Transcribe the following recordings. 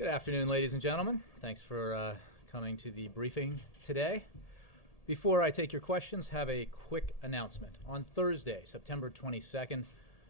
Good afternoon, ladies and gentlemen. Thanks for coming to the briefing today. Before I take your questions, have a quick announcement. On Thursday, September 22nd,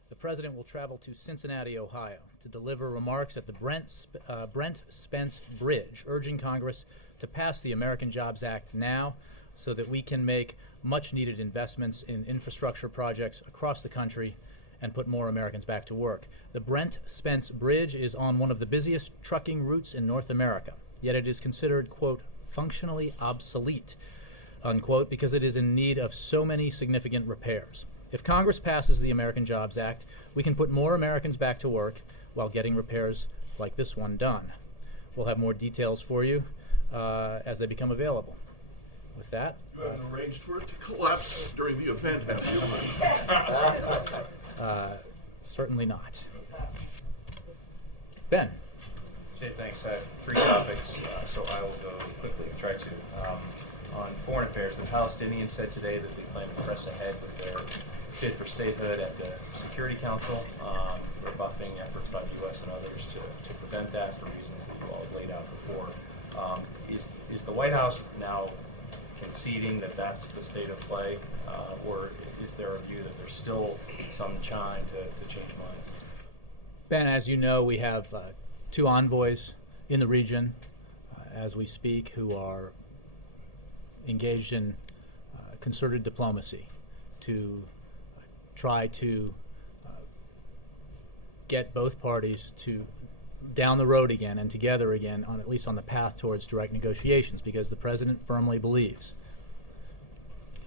the President will travel to Cincinnati, Ohio, to deliver remarks at the Brent Spence Bridge, urging Congress to pass the American Jobs Act now so that we can make much-needed investments in infrastructure projects across the country and put more Americans back to work. The Brent Spence Bridge is on one of the busiest trucking routes in North America, yet it is considered, quote, functionally obsolete, unquote, because it is in need of so many significant repairs. If Congress passes the American Jobs Act, we can put more Americans back to work while getting repairs like this one done. We'll have more details for you as they become available. With that, you haven't arranged for it to collapse during the event, have you? Certainly not. Ben. Jay, thanks. I have three topics, so I will go quickly and try to. On foreign affairs, the Palestinians said today that they plan to press ahead with their bid for statehood at the Security Council, rebuffing efforts by the U.S. and others to prevent that for reasons that you all have laid out before. Is the White House now conceding that that's the state of play, or is there a view that there's still some chime to change minds? Ben, as you know, we have two envoys in the region as we speak who are engaged in concerted diplomacy to try to get both parties to down the road again and together again, on at least on the path towards direct negotiations, because the President firmly believes,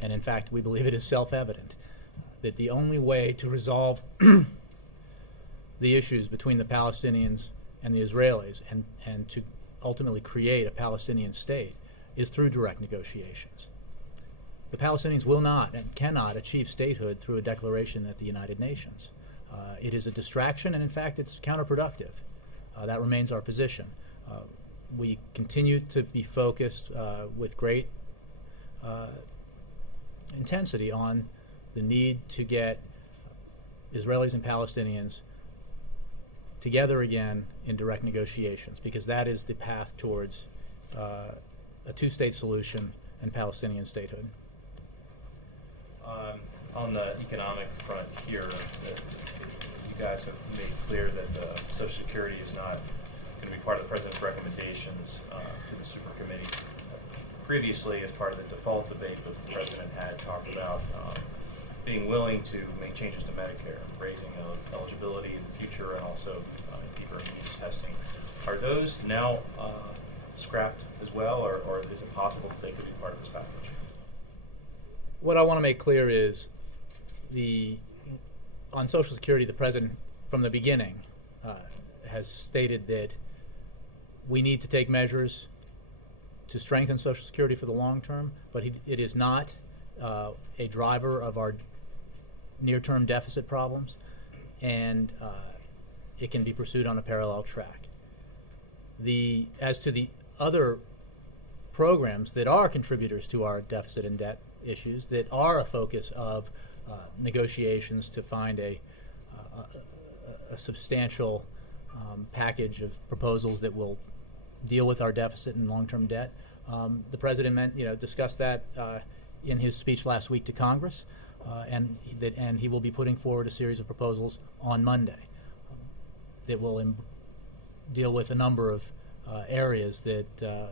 and in fact we believe it is self-evident, that the only way to resolve the issues between the Palestinians and the Israelis and to ultimately create a Palestinian state is through direct negotiations. The Palestinians will not and cannot achieve statehood through a declaration at the United Nations. It is a distraction, and in fact it's counterproductive. That remains our position. We continue to be focused with great intensity on the need to get Israelis and Palestinians together again in direct negotiations, because that is the path towards a two-state solution and Palestinian statehood. On the economic front here, you guys have made clear that Social Security is not going to be part of the President's recommendations to the Super Committee. Previously, as part of the default debate, the President had talked about being willing to make changes to Medicare, raising eligibility in the future, and also deeper needs testing. Are those now scrapped as well, or is it possible that they could be part of this package? What I want to make clear is on Social Security, the President, from the beginning, has stated that we need to take measures to strengthen Social Security for the long term, but it is not a driver of our near-term deficit problems, and it can be pursued on a parallel track. As to the other programs that are contributors to our deficit and debt issues, that are a focus of negotiations to find a substantial package of proposals that will deal with our deficit and long-term debt. The President discussed that in his speech last week to Congress, and he will be putting forward a series of proposals on Monday that will deal with a number of areas that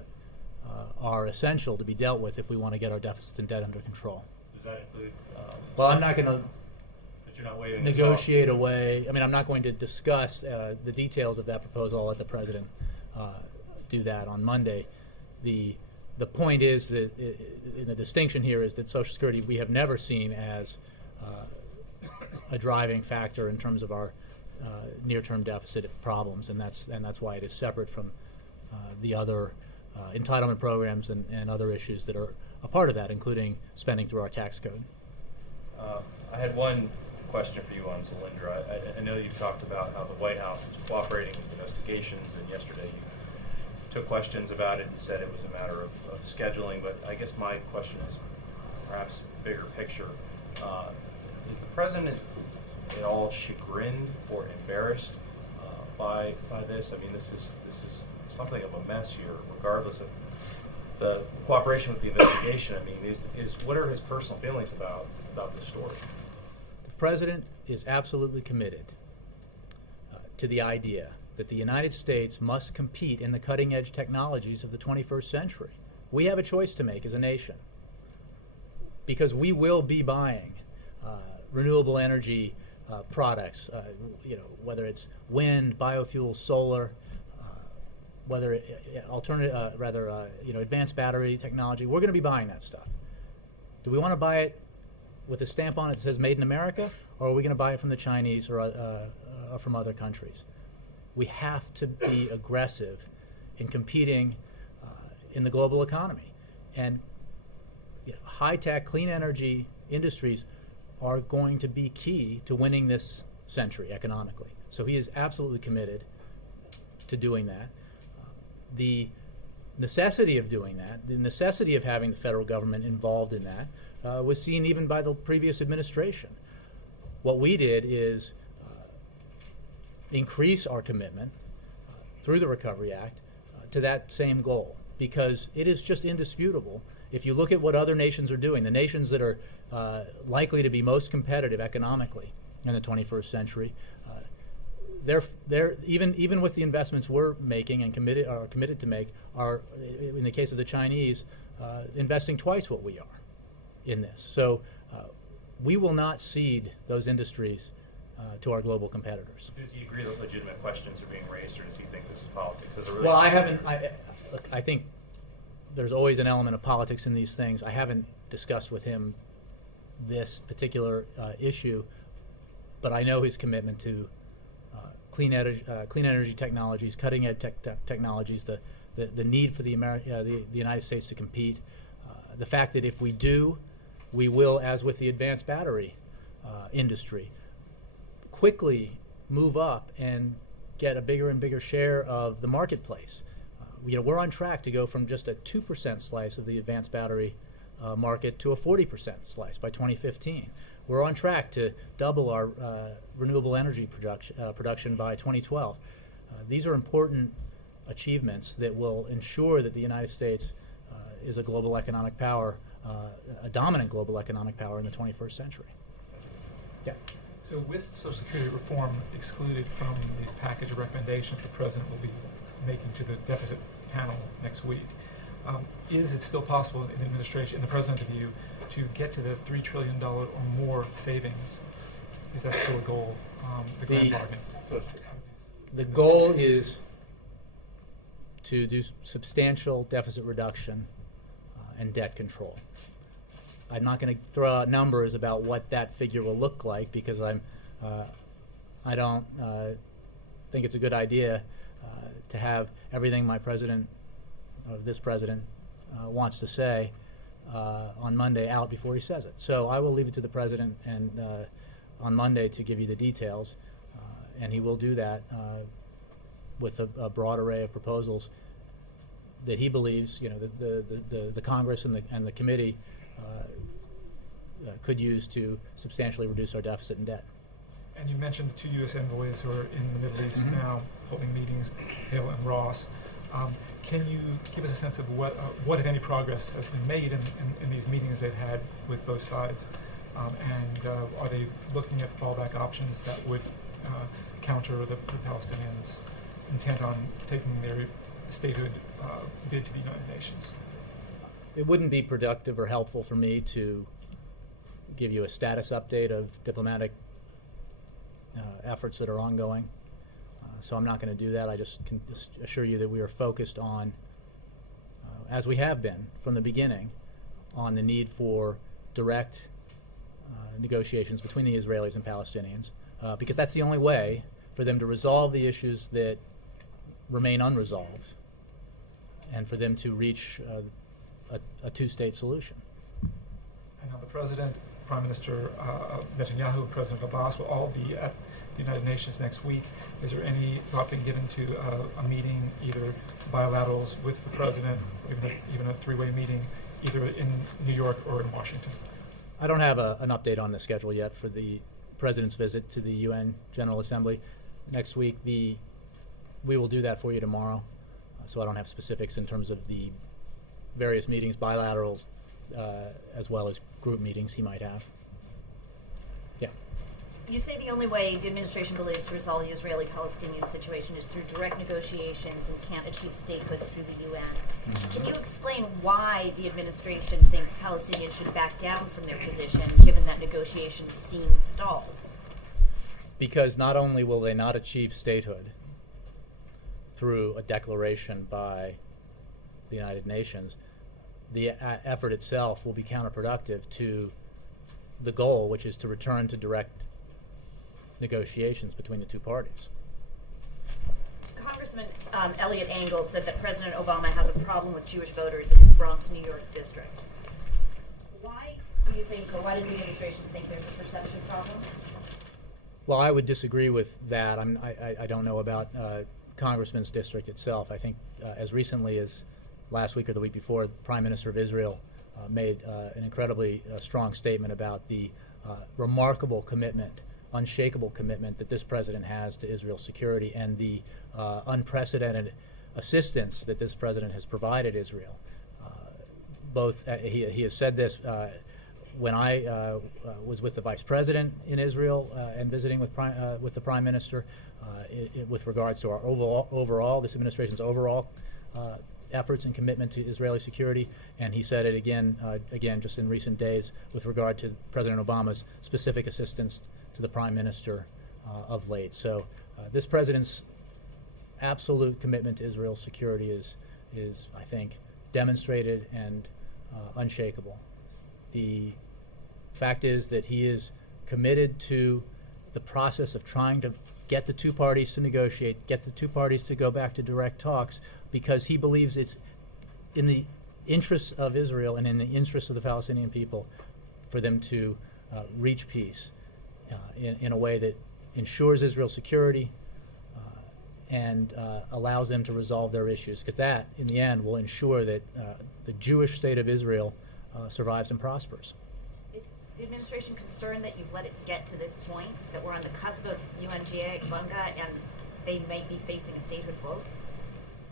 are essential to be dealt with if we want to get our deficits and debt under control. Does that include? Well, I'm not going to negotiate a away. I mean, I'm not going to discuss the details of that proposal. I'll let the President do that on Monday. The point is that the distinction here is that Social Security we have never seen as a driving factor in terms of our near-term deficit problems, and that's why it is separate from the other entitlement programs and other issues that are a part of that, including spending through our tax code. I had one question for you on Solyndra. I know you've talked about how the White House is cooperating with investigations, and yesterday you took questions about it and said it was a matter of scheduling, but I guess my question is perhaps bigger picture. Is the President at all chagrined or embarrassed by this? I mean, this is something of a mess here, regardless of the cooperation with the investigation. I mean, what are his personal feelings about this story? The President is absolutely committed to the idea that the United States must compete in the cutting-edge technologies of the 21st century. We have a choice to make as a nation, because we will be buying renewable energy products, whether it's wind, biofuels, solar, whether advanced battery technology. We're going to be buying that stuff. Do we want to buy it with a stamp on it that says "Made in America," or are we going to buy it from the Chinese or from other countries? We have to be aggressive in competing in the global economy, and high-tech, clean energy industries are going to be key to winning this century economically. So he is absolutely committed to doing that. The necessity of doing that, the necessity of having the federal government involved in that, was seen even by the previous administration. What we did is increase our commitment through the Recovery Act to that same goal, because it is just indisputable. If you look at what other nations are doing, the nations that are likely to be most competitive economically in the 21st century, they're even with the investments we're making and are committed to make, are, in the case of the Chinese, investing twice what we are in this. So we will not cede those industries to our global competitors. Does he agree that legitimate questions are being raised, or does he think this is politics? Well, I haven't. Look, I think there's always an element of politics in these things. I haven't discussed with him this particular issue, but I know his commitment to clean energy technologies, cutting-edge technologies, the need for the United States to compete, the fact that if we do, we will, as with the advanced battery industry, quickly move up and get a bigger and bigger share of the marketplace. We're on track to go from just a 2% slice of the advanced battery market to a 40% slice by 2015. We're on track to double our renewable energy production by 2012. These are important achievements that will ensure that the United States is a global economic power, a dominant global economic power in the 21st century. Yeah. So with Social Security reform excluded from the package of recommendations the President will be making to the deficit panel next week, is it still possible in the administration, in the President's view, to get to the $3 trillion or more savings? Is that still a goal, the grand bargain? The goal is to do substantial deficit reduction and debt control. I'm not going to throw out numbers about what that figure will look like, because I don't think it's a good idea to have everything this president wants to say on Monday out before he says it. So I will leave it to the president and on Monday to give you the details, and he will do that with a broad array of proposals that he believes the Congress and the committee could use to substantially reduce our deficit and debt. And you mentioned the two U.S. envoys who are in the Middle East now holding meetings, Hale and Ross. Can you give us a sense of what if any, progress has been made in these meetings they've had with both sides? And are they looking at fallback options that would counter the Palestinians' intent on taking their statehood bid to the United Nations? It wouldn't be productive or helpful for me to give you a status update of diplomatic efforts that are ongoing. So I'm not going to do that. I just can assure you that we are focused on, as we have been from the beginning, on the need for direct negotiations between the Israelis and Palestinians, because that's the only way for them to resolve the issues that remain unresolved and for them to reach a two-state solution. And now the President, Prime Minister Netanyahu, and President Abbas will all be at the United Nations next week. Is there any thought being given to a meeting, either bilaterals with the President, or even a three-way meeting, either in New York or in Washington? I don't have an update on the schedule yet for the President's visit to the UN General Assembly next week. We will do that for you tomorrow. so I don't have specifics in terms of the various meetings, bilaterals, as well as group meetings he might have. Yeah. You say the only way the administration believes to resolve the Israeli-Palestinian situation is through direct negotiations and can't achieve statehood through the UN. Mm-hmm. Can you explain why the administration thinks Palestinians should back down from their position, given that negotiations seem stalled? Because not only will they not achieve statehood through a declaration by the United Nations, the effort itself will be counterproductive to the goal, which is to return to direct negotiations between the two parties. Congressman Elliot Engel said that President Obama has a problem with Jewish voters in his Bronx, New York district. Why do you think, or why does the administration think there's a perception problem? Well, I would disagree with that. I don't know about Congressman's district itself. I think as recently as last week or the week before, the Prime Minister of Israel made an incredibly strong statement about the remarkable commitment, unshakable commitment that this president has to Israel's security and the unprecedented assistance that this president has provided Israel. He has said this when I was with the vice president in Israel and visiting with the prime minister with regards to our overall this administration's overall efforts and commitment to Israeli security, and he said it again just in recent days with regard to President Obama's specific assistance to the prime minister of late. So this president's absolute commitment to Israel's security is I think, demonstrated and unshakable. The fact is that he is committed to the process of trying to get the two parties to negotiate, get the two parties to go back to direct talks, because he believes it's in the interests of Israel and in the interests of the Palestinian people for them to reach peace in a way that ensures Israel's security and allows them to resolve their issues, because that, in the end, will ensure that the Jewish state of Israel survives and prospers. Is the administration concerned that you've let it get to this point, that we're on the cusp of UNGA, Bunga, and they might be facing a statehood vote?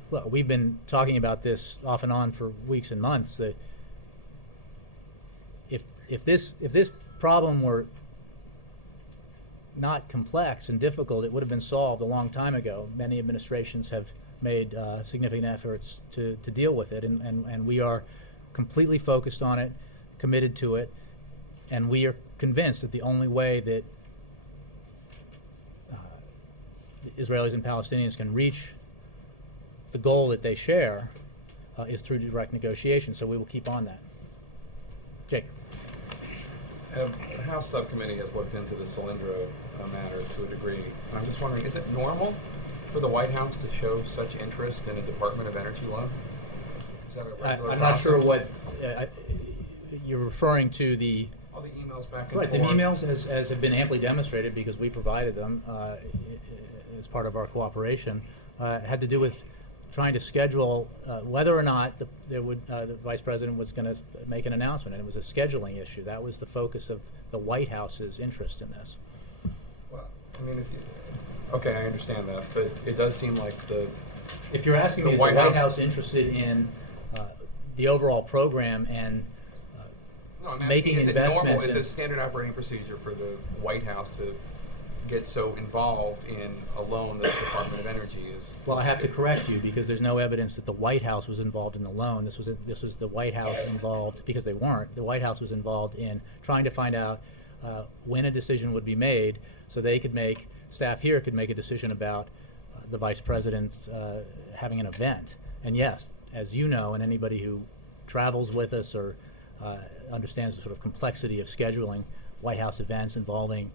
Well, we've been talking about this off and on for weeks and months, that if this problem were not complex and difficult, it would have been solved a long time ago. Many administrations have made significant efforts to deal with it, and we are completely focused on it, committed to it, and we are convinced that the only way that the Israelis and Palestinians can reach the goal that they share is through direct negotiation, so we will keep on that. Jake. The House subcommittee has looked into the Solyndra matter to a degree. I'm just wondering, is it normal for the White House to show such interest in a Department of Energy loan? Is that a regular I'm process? not sure what you're referring to. All the emails back and Right, forth. the emails, as have been amply demonstrated because we provided them as part of our cooperation, had to do with trying to schedule whether or not the vice president was going to make an announcement, and it was a scheduling issue. That was the focus of the White House's interest in this. Well, I mean, okay, I understand that, but it does seem like If you're asking me, is the White House interested in the overall program and no, I'm making asking, investments? Is it standard operating procedure for the White House to get so involved in a loan that the Department of Energy is? Well, I have to correct you because there's no evidence that the White House was involved in the loan. This was the White House involved, because they weren't. The White House was involved in trying to find out when a decision would be made, so they could staff here could make a decision about the vice president's having an event. And yes, as you know, and anybody who travels with us or understands the sort of complexity of scheduling White House events involving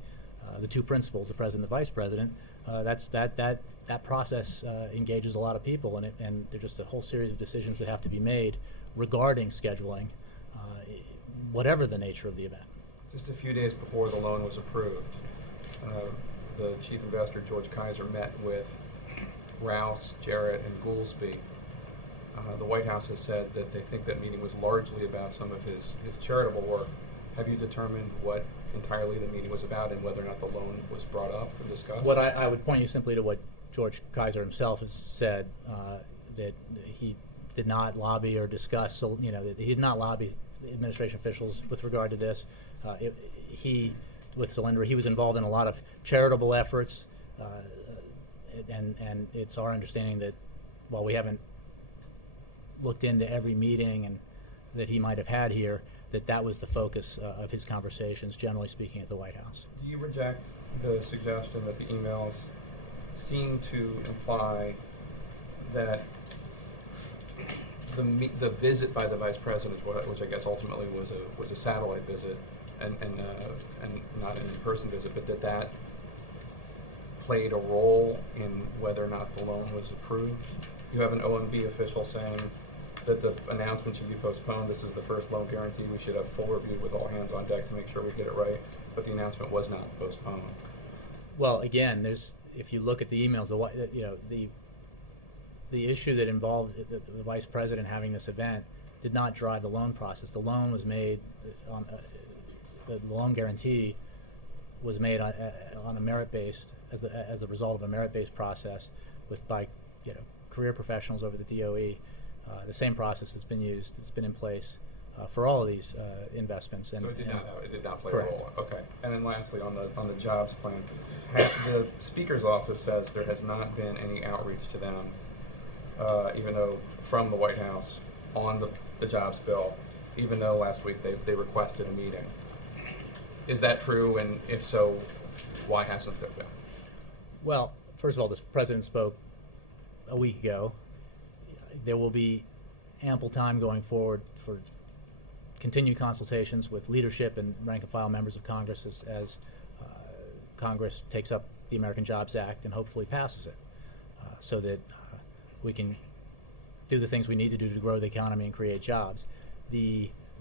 the two principals, the president and the vice president, that process engages a lot of people, and there's just a whole series of decisions that have to be made regarding scheduling, whatever the nature of the event. Just a few days before the loan was approved, the chief investor, George Kaiser, met with Rouse, Jarrett, and Goolsby. The White House has said that they think that meeting was largely about some of his charitable work. Have you determined what entirely the meeting was about and whether or not the loan was brought up and discussed? What I would point you simply to what George Kaiser himself has said, that he did not lobby or discuss, that he did not lobby administration officials with regard to this. With Solyndra, he was involved in a lot of charitable efforts, and it's our understanding that while we haven't looked into every meeting and that he might have had here, that was the focus of his conversations, generally speaking, at the White House. Do you reject the suggestion that the emails seem to imply that the visit by the vice president, which I guess ultimately was a satellite visit and not an in-person visit, but that played a role in whether or not the loan was approved? You have an OMB official saying that the announcement should be postponed. This is the first loan guarantee. We should have full review with all hands on deck to make sure we get it right. But the announcement was not postponed. Well, again, if you look at the emails, the issue that involved the vice president having this event did not drive the loan process. The loan was made on the loan guarantee was made on a merit-based as a result of a merit-based process by career professionals over the DOE. The same process has been used. It's been in place for all of these investments. So it did not play correct. a role. Okay. And then lastly, on the jobs plan, the Speaker's office says there has not been any outreach to them, even though from the White House on the jobs bill, even though last week they requested a meeting. Is that true? And if so, why hasn't there been? Well, first of all, the president spoke a week ago. There will be ample time going forward for continued consultations with leadership and rank-and-file members of Congress as Congress takes up the American Jobs Act and hopefully passes it, so that we can do the things we need to do to grow the economy and create jobs.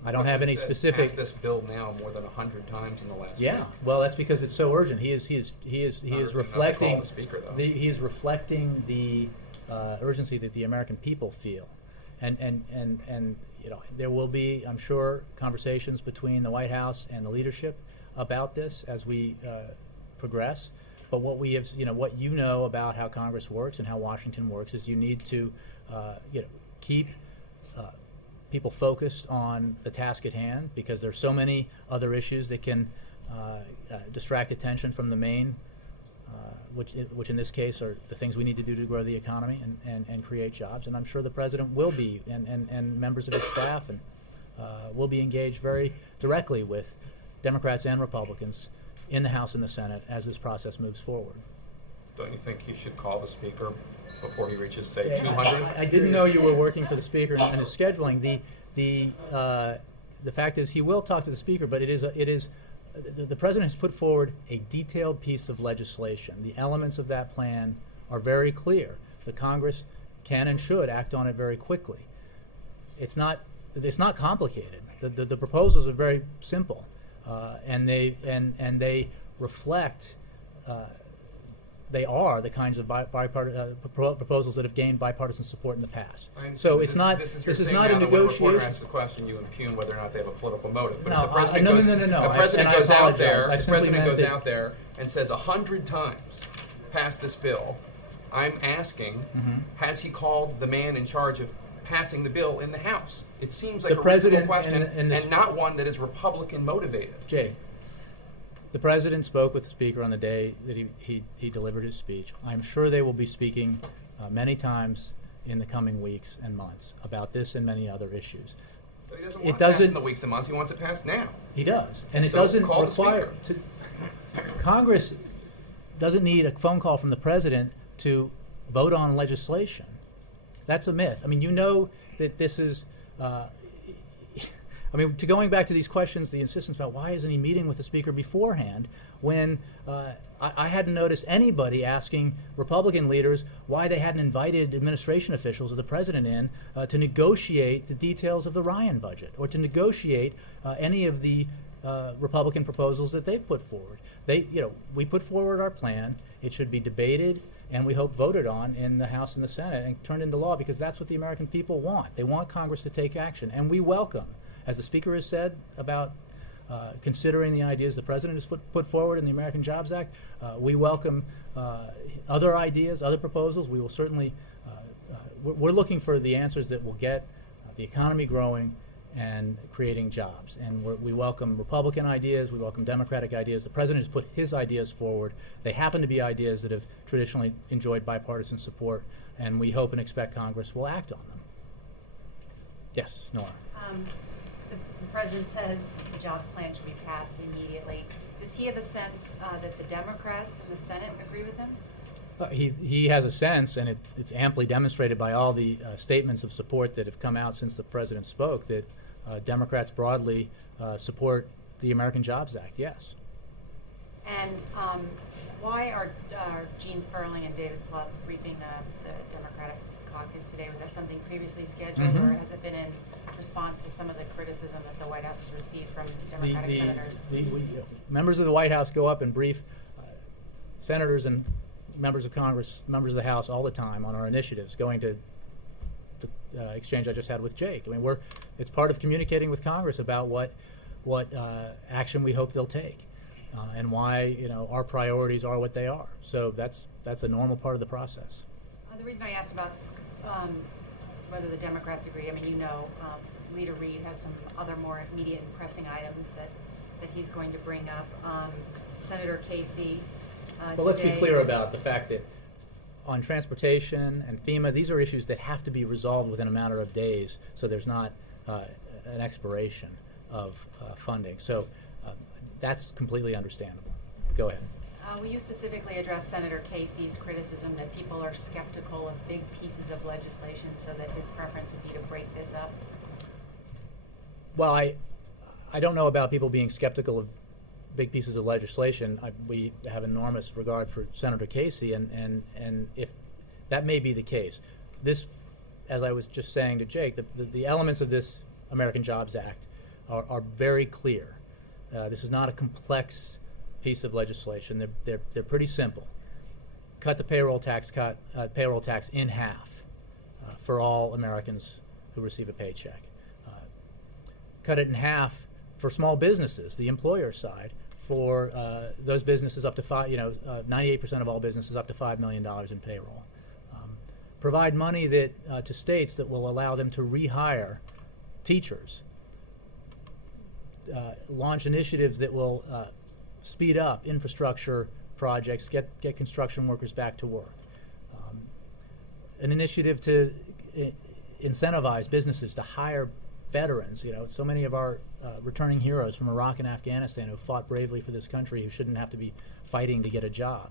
I don't have any specific. Passed this bill now more than 100 times in the last week. Yeah, well, that's because it's so urgent. He is reflecting. The speaker, though. He is reflecting the urgency that the American people feel, and there will be, I'm sure, conversations between the White House and the leadership about this as we progress. But what we have, what you know about how Congress works and how Washington works is you need to, keep people focused on the task at hand, because there's so many other issues that can distract attention from the main, which in this case are the things we need to do to grow the economy and create jobs. And I'm sure the president will be, and members of his staff, and will be engaged very directly with Democrats and Republicans in the House and the Senate as this process moves forward. Don't you think he should call the speaker before he reaches, say, 200? I didn't know you were working for the speaker and his scheduling. The fact is, he will talk to the speaker, but the president has put forward a detailed piece of legislation. The elements of that plan are very clear. The Congress can and should act on it very quickly. It's not complicated. The proposals are very simple, and they reflect. They are the kinds of proposals that have gained bipartisan support in the past. So it's not. This is not a negotiation. When a reporter asks negotiation. the question, you impugn whether or not they have a political motive. But No, if the president no. The president goes out there. I The simply president meant goes that- out there and says 100 times, "Pass this bill." I'm asking, has he called the man in charge of passing the bill in the House? It seems like The a reasonable president question, and and not one that is Republican motivated. Jay, the president spoke with the speaker on the day that he delivered his speech. I'm sure they will be speaking many times in the coming weeks and months about this and many other issues. But he doesn't It want it passed doesn't- in the weeks and months. He wants it passed now. He does, and it So doesn't call the require. Congress doesn't need a phone call from the president to vote on legislation. That's a myth. I mean, you know that this is. To going back to these questions, the insistence about why isn't he meeting with the speaker beforehand, when I hadn't noticed anybody asking Republican leaders why they hadn't invited administration officials or the president in to negotiate the details of the Ryan budget or to negotiate any of the Republican proposals that they've put forward. We put forward our plan. It should be debated and we hope voted on in the House and the Senate and turned into law, because that's what the American people want. They want Congress to take action, and we welcome, as the Speaker has said about considering the ideas the President has put forward in the American Jobs Act, we welcome other ideas, other proposals. We will certainly we're looking for the answers that will get the economy growing and creating jobs. And we welcome Republican ideas, we welcome Democratic ideas. The president has put his ideas forward. They happen to be ideas that have traditionally enjoyed bipartisan support, and we hope and expect Congress will act on them. Yes, Nora. The president says the jobs plan should be passed immediately. Does he have a sense that the Democrats in the Senate agree with him? He has a sense, and it's amply demonstrated by all the statements of support that have come out since the president spoke, that Democrats broadly support the American Jobs Act, yes. And why are Gene Sperling and David Plouffe briefing the Democratic caucus today? Was that something previously scheduled, or has it been in response to some of the criticism that the White House has received from Democratic senators? Members of the White House go up and brief senators and members of Congress, members of the House all the time on our initiatives, going to the exchange I just had with Jake. I mean, it's part of communicating with Congress about what action we hope they'll take, and why our priorities are what they are. So that's a normal part of the process. The reason I asked about whether the Democrats agree, I mean, Leader Reid has some other more immediate and pressing items that he's going to bring up. Senator Casey. Well, let's be clear about the fact that on transportation and FEMA, these are issues that have to be resolved within a matter of days, so there's not an expiration of funding. So that's completely understandable. Go ahead. Will you specifically address Senator Casey's criticism that people are skeptical of big pieces of legislation, so that his preference would be to break this up? Well, I don't know about people being skeptical of big pieces of legislation. We have enormous regard for Senator Casey, and if that may be the case, this, as I was just saying to Jake, the elements of this American Jobs Act are very clear. This is not a complex piece of legislation. They're pretty simple. Cut the payroll tax in half for all Americans who receive a paycheck. Cut it in half for small businesses, the employer side, for those businesses up to 98% of all businesses up to $5 million in payroll. Provide money to states that will allow them to rehire teachers. Launch initiatives that will speed up infrastructure projects, get construction workers back to work. An initiative to incentivize businesses to hire veterans. So many of our returning heroes from Iraq and Afghanistan who fought bravely for this country, who shouldn't have to be fighting to get a job.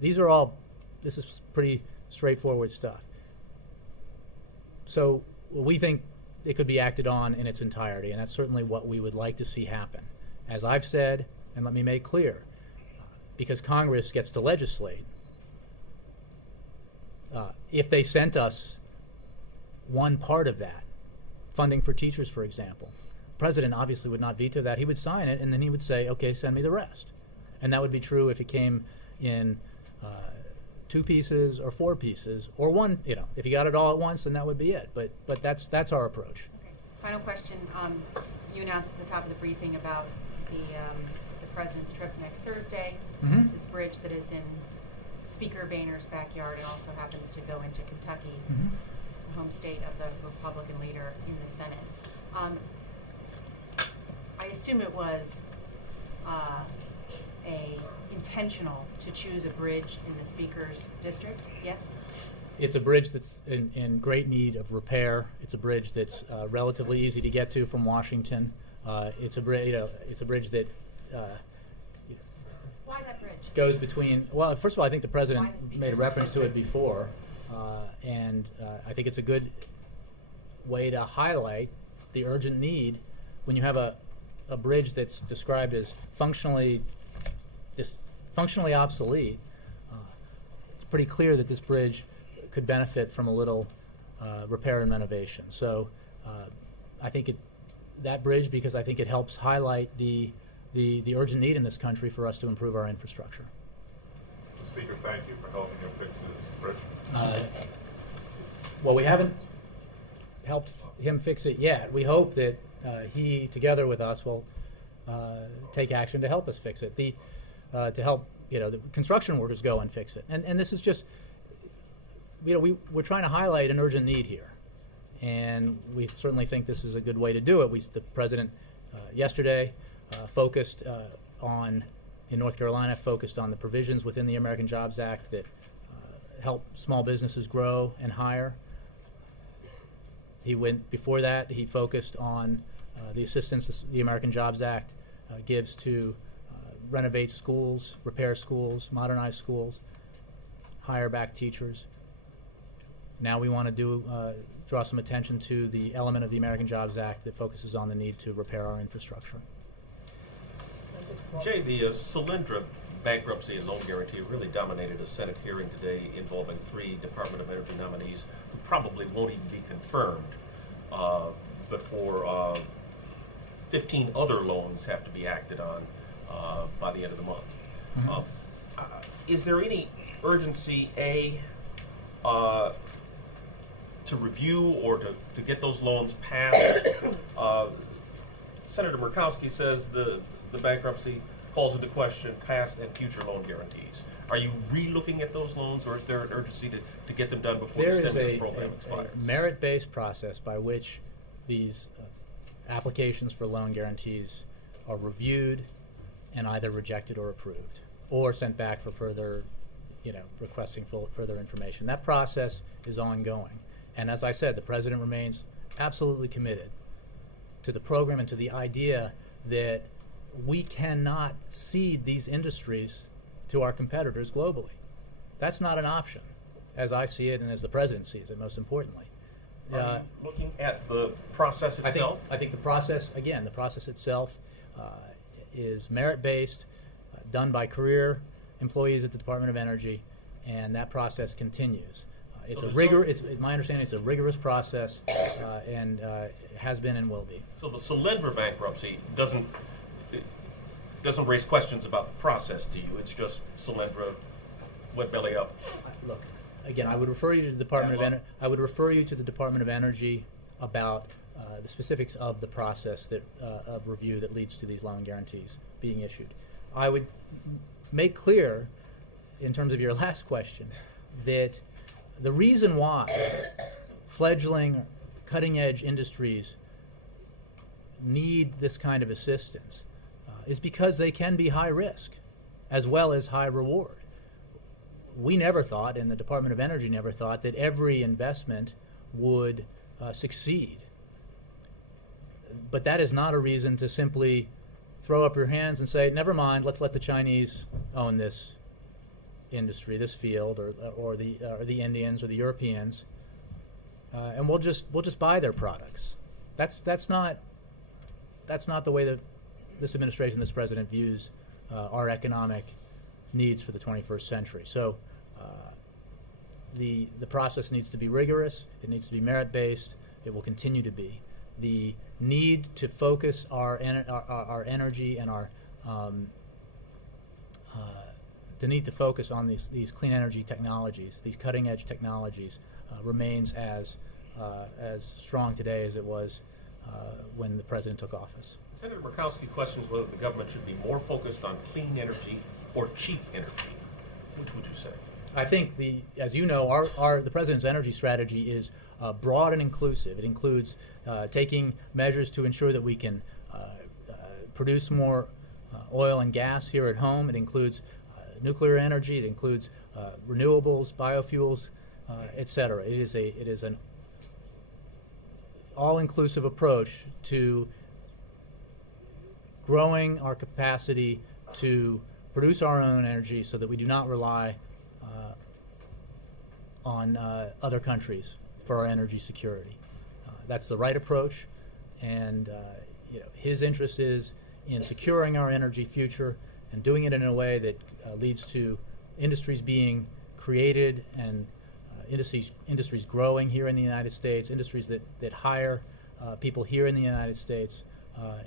This is pretty straightforward stuff. So we think it could be acted on in its entirety, and that's certainly what we would like to see happen. As I've said, and let me make clear, because Congress gets to legislate, if they sent us one part of that, funding for teachers, for example, the president obviously would not veto that. He would sign it, and then he would say, okay, send me the rest. And that would be true if it came in 2 pieces or 4 pieces, or one. If you got it all at once, then that would be it. But that's our approach. Okay. Final question. You announced at the top of the briefing about the president's trip next Thursday. Mm-hmm. This bridge that is in Speaker Boehner's backyard. It also happens to go into Kentucky, Mm-hmm. the home state of the Republican leader in the Senate. I assume it was intentional to choose a bridge in the Speaker's district. Yes. It's a bridge that's in great need of repair. It's a bridge that's relatively easy to get to from Washington. It's a bridge that Why that bridge? goes between. Well, first of all, I think the president Why the Speaker's made a reference to it district? before, and I think it's a good way to highlight the urgent need when you have a bridge that's described as functionally obsolete. It's pretty clear that this bridge could benefit from a little repair and renovation. So I think that bridge, because I think it helps highlight the urgent need in this country for us to improve our infrastructure. Mr. Speaker, thank you for helping him fix this bridge. Well, we haven't helped him fix it yet. We hope that he, together with us, will take action to help us fix it. To help the construction workers go and fix it. And this is just we're trying to highlight an urgent need here, and we certainly think this is a good way to do it. The president yesterday focused in North Carolina, focused on the provisions within the American Jobs Act that help small businesses grow and hire. Before that, he focused on the assistance the American Jobs Act gives to renovate schools, repair schools, modernize schools, hire back teachers. Now we want to draw some attention to the element of the American Jobs Act that focuses on the need to repair our infrastructure. Jay, the Solyndra bankruptcy and loan guarantee really dominated a Senate hearing today involving 3 Department of Energy nominees who probably won't even be confirmed before 15 other loans have to be acted on by the end of the month. Mm-hmm. Is there any urgency, to review or to get those loans passed? Senator Murkowski says the bankruptcy calls into question past and future loan guarantees. Are you re-looking at those loans, or is there an urgency to get them done before the stimulus program expires? There is a merit-based process by which these applications for loan guarantees are reviewed and either rejected or approved, or sent back for further, requesting further information. That process is ongoing. And as I said, the president remains absolutely committed to the program and to the idea that we cannot cede these industries to our competitors globally. That's not an option, as I see it and as the president sees it, most importantly. Are you looking at the process itself? I think the process itself is merit-based, done by career employees at the Department of Energy, and that process continues. It's my understanding it's a rigorous process, and has been and will be. So the Solyndra bankruptcy doesn't raise questions about the process to you. It's just Solyndra went belly up. Look, again, I would refer you to the Department of Energy. I would refer you to the Department of Energy about the specifics of the process of review that leads to these loan guarantees being issued. I would make clear, in terms of your last question, that the reason why fledgling, cutting-edge industries need this kind of assistance is because they can be high risk as well as high reward. We never thought, and the Department of Energy never thought, that every investment would succeed. But that is not a reason to simply throw up your hands and say, never mind, let's let the Chinese own this industry, this field, or the Indians or the Europeans, and we'll just buy their products. That's not the way that this administration, this president views our economic needs for the 21st century. So the process needs to be rigorous. It needs to be merit-based. It will continue to be. The need to focus our energy and the need to focus on these clean energy technologies, these cutting-edge technologies, remains as strong today as it was when the president took office. Senator Murkowski questions whether the government should be more focused on clean energy or cheap energy. Which would you say? I think as you know, the president's energy strategy is broad and inclusive. It includes taking measures to ensure that we can produce more oil and gas here at home. It includes nuclear energy. It includes renewables, biofuels, etc. It is an all-inclusive approach to growing our capacity to produce our own energy so that we do not rely on other countries for our energy security. That's the right approach, and his interest is in securing our energy future and doing it in a way that leads to industries being created and industries growing here in the United States, industries that hire people here in the United States,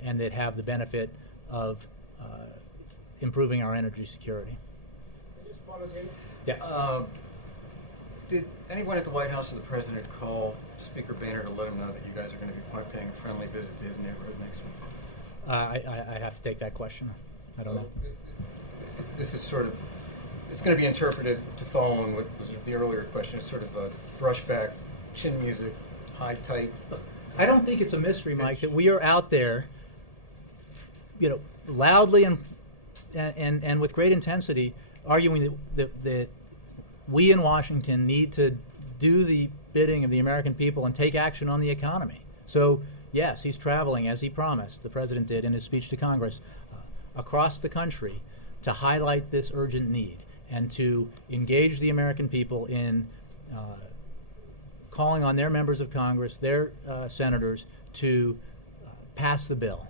and that have the benefit of improving our energy security. Yes. Did anyone at the White House or the President call Speaker Boehner to let him know that you guys are going to be paying a friendly visit to his neighborhood next week? I have to take that question. I don't know. This is sort of it's going to be interpreted to follow on what was the earlier question, as sort of a brushback, chin music, high type. I don't think it's a mystery, Mike, that we are out there, loudly and with great intensity, arguing that we in Washington need to do the bidding of the American people and take action on the economy. So, yes, he's traveling, as he promised, the president did in his speech to Congress, across the country to highlight this urgent need and to engage the American people in calling on their members of Congress, their senators, to pass the bill,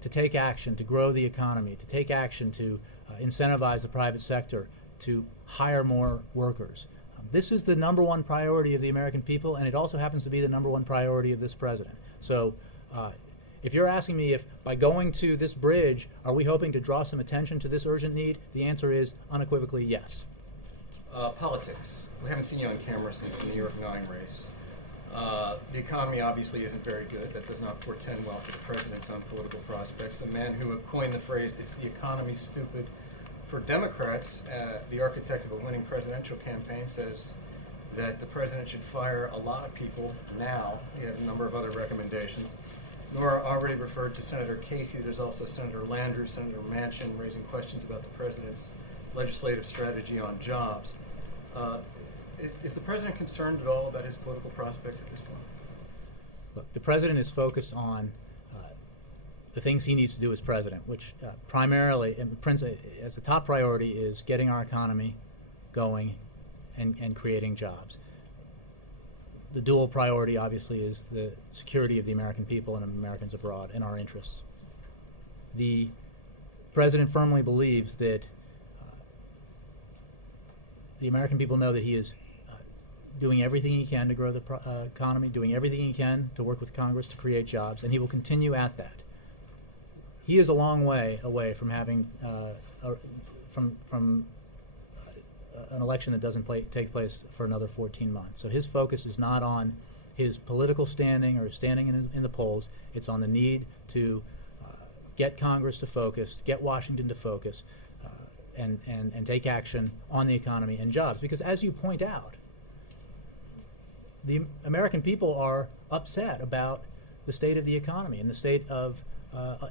to take action, to grow the economy, to take action to incentivize the private sector, to hire more workers. This is the number one priority of the American people, and it also happens to be the number one priority of this president. So if you're asking me if by going to this bridge, are we hoping to draw some attention to this urgent need, the answer is unequivocally yes. Politics. We haven't seen you on camera since the New York 9 race. The economy obviously isn't very good. That does not portend well for the president's own political prospects. The man who coined the phrase, "It's the economy, stupid." For Democrats, the architect of a winning presidential campaign says that the president should fire a lot of people now. He had a number of other recommendations. Nora already referred to Senator Casey. There's also Senator Landrieu, Senator Manchin raising questions about the president's legislative strategy on jobs. Is the president concerned at all about his political prospects at this point? Look, the president is focused on the things he needs to do as president, which primarily, and as the top priority, is getting our economy going and creating jobs. The dual priority, obviously, is the security of the American people and Americans abroad and our interests. The president firmly believes that the American people know that he is doing everything he can to grow the economy, doing everything he can to work with Congress to create jobs, and he will continue at that. He is a long way away from having from an election that doesn't take place for another 14 months. So his focus is not on his political standing or standing in the polls. It's on the need to get Congress to focus, get Washington to focus, and take action on the economy and jobs. Because as you point out, the American people are upset about the state of the economy and the state of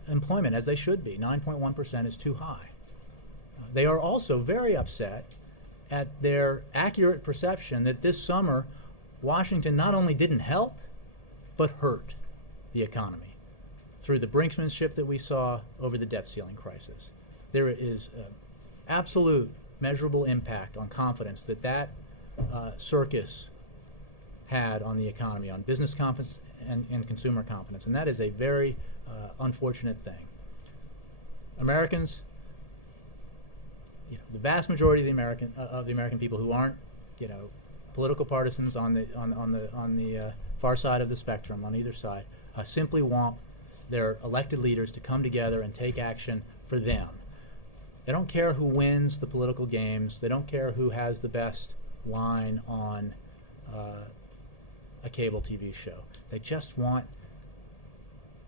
employment, as they should be. 9.1% is too high. They are also very upset at their accurate perception that this summer Washington not only didn't help, but hurt the economy through the brinksmanship that we saw over the debt ceiling crisis. There is absolute measurable impact on confidence that circus had on the economy, on business confidence and consumer confidence, and that is a very unfortunate thing. Americans, the vast majority of the American people who aren't, political partisans on the far side of the spectrum, on either side, simply want their elected leaders to come together and take action for them. They don't care who wins the political games. They don't care who has the best line on a cable TV show. They just want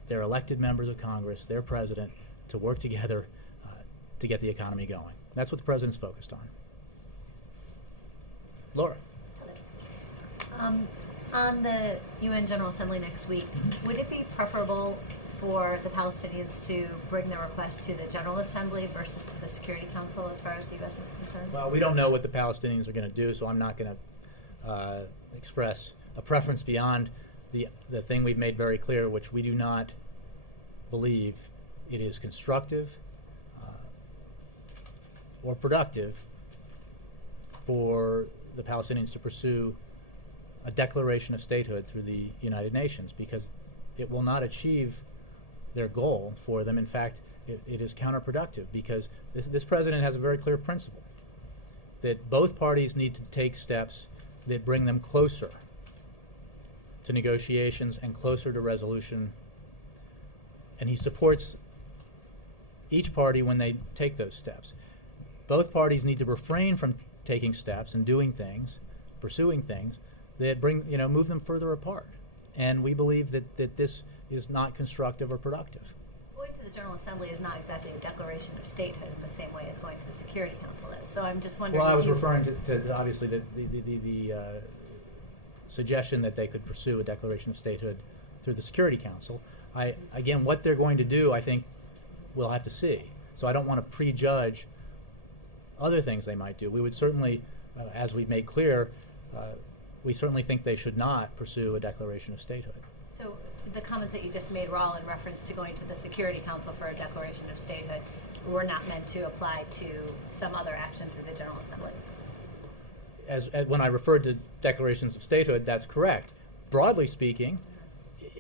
their elected members of Congress, their president, to work together to get the economy going. That's what the president's focused on. Laura. On the UN General Assembly next week, would it be preferable for the Palestinians to bring the request to the General Assembly versus to the Security Council as far as the U.S. is concerned? Well, we don't know what the Palestinians are going to do, so I'm not going to express a preference beyond the thing we've made very clear, which we do not believe it is constructive or productive for the Palestinians to pursue a declaration of statehood through the United Nations, because it will not achieve their goal for them. In fact, it is counterproductive, because this president has a very clear principle that both parties need to take steps that bring them closer to negotiations and closer to resolution, and he supports each party when they take those steps. Both parties need to refrain from taking steps and doing things, pursuing things that move them further apart. And we believe that this is not constructive or productive. Going to to the General Assembly is not exactly a declaration of statehood in the same way as going to the Security Council is. So I'm just wondering. Well, I if was you referring to obviously the suggestion that they could pursue a declaration of statehood through the Security Council. Again, what they're going to do, I think we'll have to see. So I don't want to prejudge other things they might do. We would certainly, as we made clear, we certainly think they should not pursue a declaration of statehood. So the comments that you just made were all in reference to going to the Security Council for a declaration of statehood were not meant to apply to some other action through the General Assembly. As when I referred to declarations of statehood, that's correct. Broadly speaking,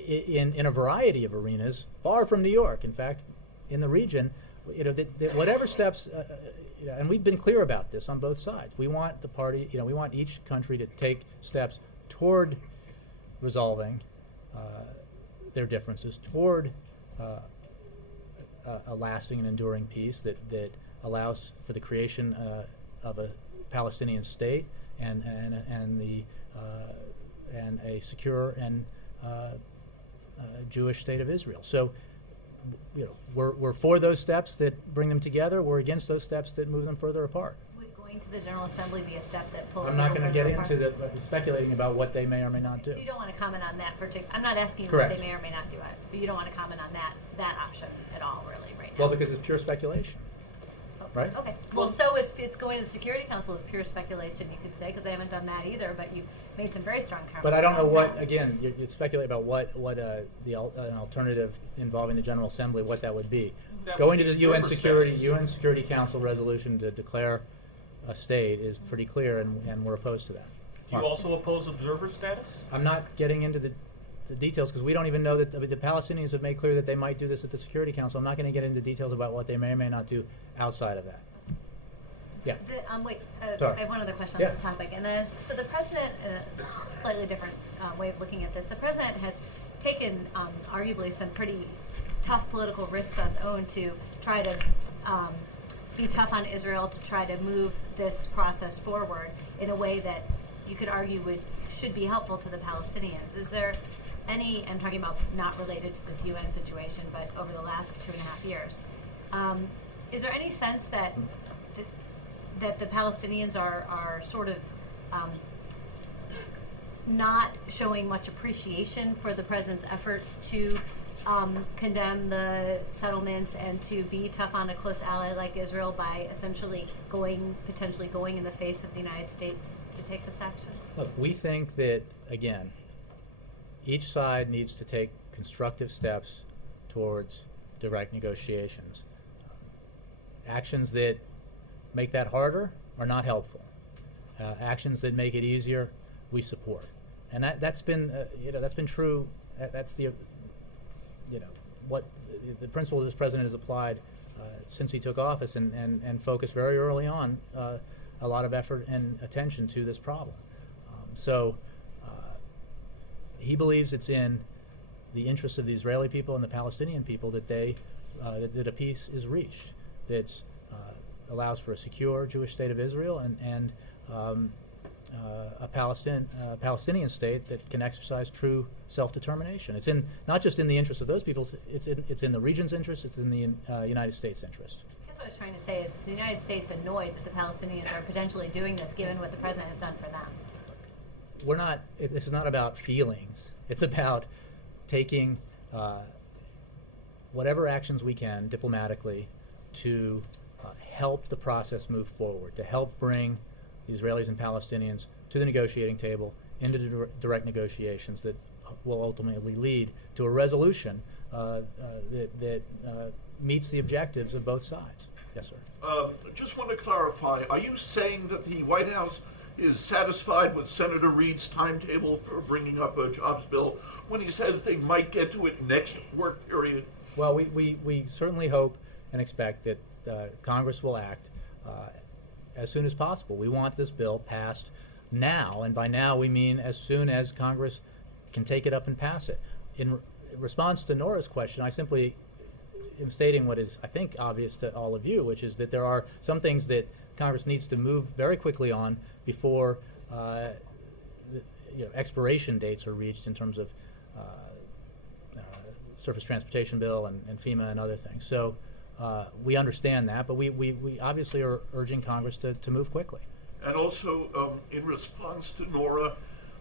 in a variety of arenas, far from New York, in fact, in the region, whatever steps, and we've been clear about this on both sides. We want the party, we want each country to take steps toward resolving their differences, toward a lasting and enduring peace that allows for the creation of a Palestinian state and a secure and Jewish state of Israel. So, we're for those steps that bring them together. We're against those steps that move them further apart. Would going to the General Assembly be a step that pulls I'm them not going to further get apart? into speculating about what they may or may not do. So you don't want to comment on that particular. I'm not asking you Correct. what they may or may not do, but you don't want to comment on that option at all, really, right now. Well, because it's pure speculation. Right? Okay. Well, so is it's going to the Security Council is pure speculation, you could say, because they haven't done that either. But you've made some very strong comments. But I don't know about what. that. Again, you speculate about an alternative involving the General Assembly, what that would be. That Going would to be the observer status. UN Security Council resolution to declare a state is pretty clear, and we're opposed to that. Do you also oppose observer status? I'm not getting into the details because we don't even know that the Palestinians have made clear that they might do this at the Security Council. I'm not going to get into details about what they may or may not do outside of that. Yeah. Wait, Sorry. I have one other question on Yeah. this topic, and that is, so the president, in a slightly different way of looking at this, the president has taken arguably some pretty tough political risks on his own to try to be tough on Israel, to try to move this process forward in a way that you could argue should be helpful to the Palestinians. Is there any, I'm talking about not related to this UN situation, but over the last 2.5 years, is there any sense that the Palestinians are sort of not showing much appreciation for the president's efforts to condemn the settlements and to be tough on a close ally like Israel by essentially potentially going in the face of the United States to take this action? Look, we think that, again, each side needs to take constructive steps towards direct negotiations. Actions that make that harder are not helpful. Actions that make it easier, we support. And that's been true. That's the what the principle this president has applied since he took office and focused very early on a lot of effort and attention to this problem. So he believes it's in the interests of the Israeli people and the Palestinian people that that a peace is reached that allows for a secure Jewish state of Israel and a Palestinian state that can exercise true self-determination. It's not just in the interest of those people. It's in the region's interest. It's in the United States' interest. I guess what I was trying to say is the United States annoyed that the Palestinians are potentially doing this, given what the president has done for them. We're not. This is not about feelings. It's about taking whatever actions we can diplomatically to help the process move forward, to help bring the Israelis and Palestinians to the negotiating table, into the direct negotiations that will ultimately lead to a resolution that meets the objectives of both sides. Yes, sir. Just want to clarify, are you saying that the White House is satisfied with Senator Reid's timetable for bringing up a jobs bill when he says they might get to it next work period? Well, we certainly hope and expect that Congress will act as soon as possible. We want this bill passed now, and by now we mean as soon as Congress can take it up and pass it. In response to Nora's question, I simply am stating what is, I think, obvious to all of you, which is that there are some things that Congress needs to move very quickly on before expiration dates are reached in terms of surface transportation bill and FEMA and other things. So we understand that, but we obviously are urging Congress to move quickly. And also, in response to Nora,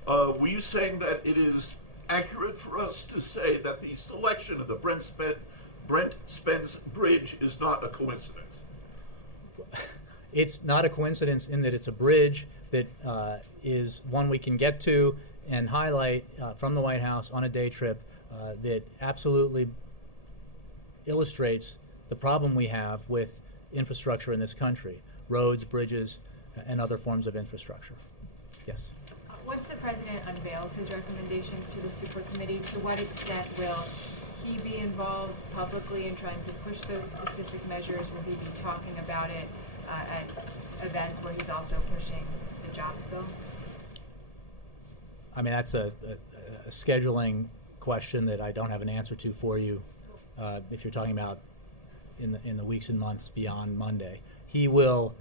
were you saying that it is accurate for us to say that the selection of the Brent Spence Bridge is not a coincidence? It's not a coincidence in that it's a bridge that is one we can get to and highlight from the White House on a day trip that absolutely illustrates the problem we have with infrastructure in this country, roads, bridges, and other forms of infrastructure. Yes? Once the President unveils his recommendations to the super committee, to what extent will he be involved publicly in trying to push those specific measures? Will he be talking about it at events where he's also pushing the jobs bill? I mean, that's a scheduling question that I don't have an answer to for you if you're talking about in the weeks and months beyond Monday. He will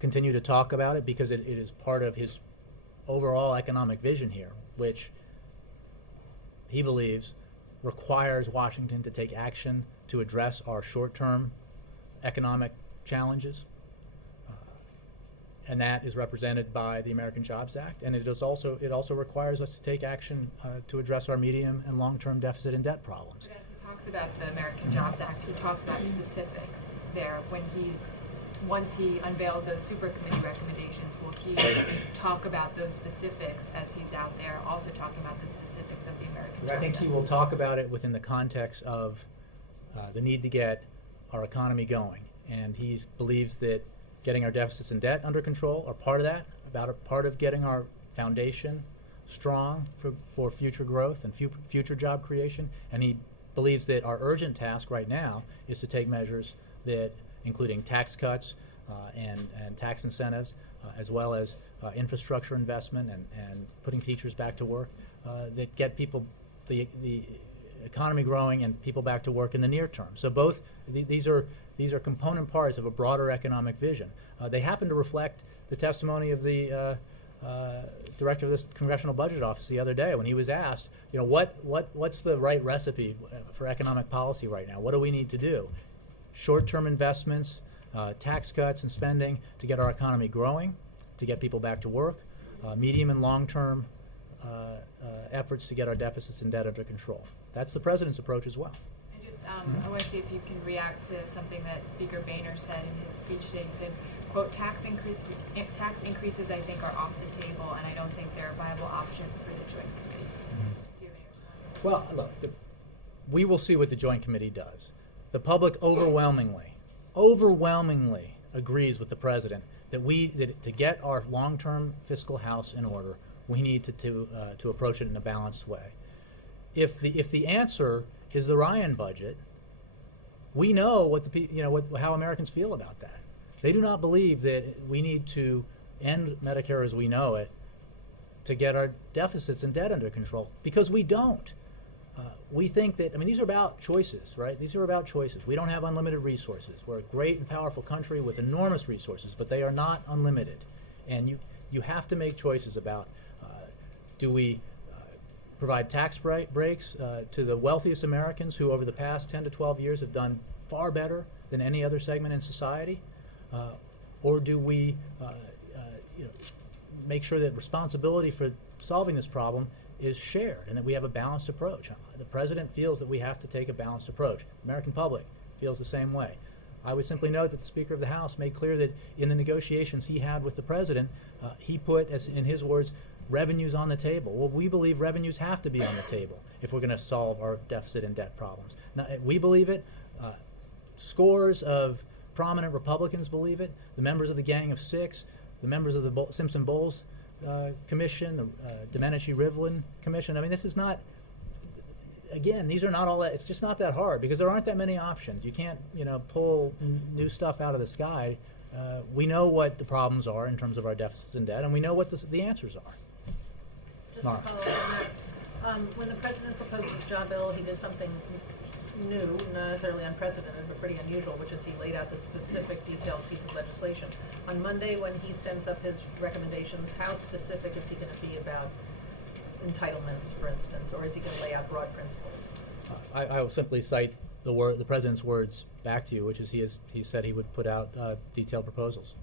continue to talk about it because it is part of his overall economic vision here, which he believes requires Washington to take action to address our short-term economic challenges. And that is represented by the American Jobs Act, and it also requires us to take action to address our medium and long-term deficit and debt problems. But as he talks about the American Jobs Act, he talks about specifics there when once he unveils those super committee recommendations. Will he talk about those specifics as he's out there also talking about the specifics of the American Jobs Act? I think he will talk about it within the context of the need to get our economy going, and he believes that getting our deficits and debt under control are part of that, about a part of getting our foundation strong for future growth and future job creation. And he believes that our urgent task right now is to take measures that, including tax cuts and tax incentives, as well as infrastructure investment and putting teachers back to work, that get people, the economy growing and people back to work in the near term. So both these are component parts of a broader economic vision. They happen to reflect the testimony of the director of the Congressional Budget Office the other day when he was asked, what's the right recipe for economic policy right now? What do we need to do? Short-term investments, tax cuts and spending to get our economy growing, to get people back to work, medium and long-term efforts to get our deficits and debt under control. That's the President's approach as well. I want to see if you can react to something that Speaker Boehner said in his speech today. He said, quote, tax increases I think are off the table, and I don't think they're a viable option for the Joint Committee. Do you have any response? Well, look, we will see what the Joint Committee does. The public overwhelmingly agrees with the President that to get our long-term fiscal house in order, we need to approach it in a balanced way. If the answer is the Ryan budget, we know how Americans feel about that. They do not believe that we need to end Medicare as we know it to get our deficits and debt under control, because we don't. We think that, these are about choices, right? These are about choices. We don't have unlimited resources. We're a great and powerful country with enormous resources, but they are not unlimited. And you have to make choices about, do we provide tax breaks to the wealthiest Americans who over the past 10 to 12 years have done far better than any other segment in society? Or do we make sure that responsibility for solving this problem is shared and that we have a balanced approach? The President feels that we have to take a balanced approach. The American public feels the same way. I would simply note that the Speaker of the House made clear that in the negotiations he had with the President, he put, as in his words, revenues on the table. Well, we believe revenues have to be on the table if we're going to solve our deficit and debt problems. Now, we believe it. Scores of prominent Republicans believe it. The members of the Gang of Six, the members of the Simpson-Bowles Commission, the Domenici-Rivlin Commission. This is not, again, these are not all that, it's just not that hard because there aren't that many options. You can't, pull new stuff out of the sky. We know what the problems are in terms of our deficits and debt, and we know what the answers are. Just to follow up on that, when the President proposed this job bill, he did something new, not necessarily unprecedented, but pretty unusual, which is he laid out the specific detailed piece of legislation. On Monday, when he sends up his recommendations, how specific is he going to be about entitlements, for instance, or is he going to lay out broad principles? I will simply cite the president's words back to you, which is he said he would put out detailed proposals.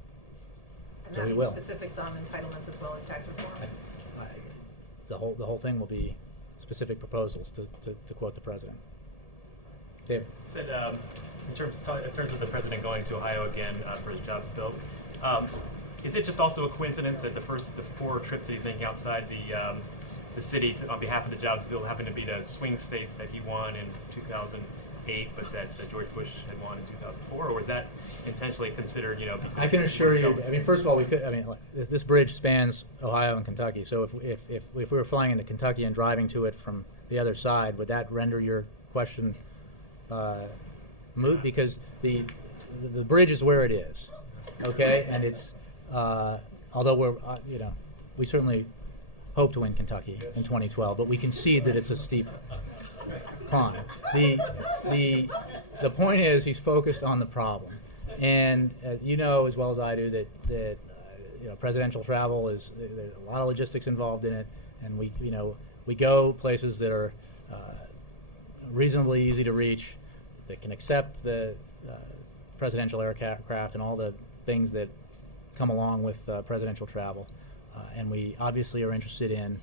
And So that we means will. specifics on entitlements as well as tax reform? The whole thing will be specific proposals, to quote the president. David? Said in terms of the president going to Ohio again for his jobs bill, is it just also a coincidence that the 4 trips that he's making outside the city on behalf of the jobs bill happen to be the swing states that he won in 2008, but that George Bush had won in 2004, or was that intentionally considered? I can assure you. I mean, first of all, this bridge spans Ohio and Kentucky. So if we were flying into Kentucky and driving to it from the other side, would that render your question moot? Because the bridge is where it is, okay, and it's although we certainly hope to win Kentucky in 2012, but we concede that it's a steep climb. The point is he's focused on the problem, and you know as well as I do that presidential travel there's a lot of logistics involved in it, and we go places that are reasonably easy to reach, that can accept the presidential aircraft and all the things that come along with presidential travel. And we obviously are interested in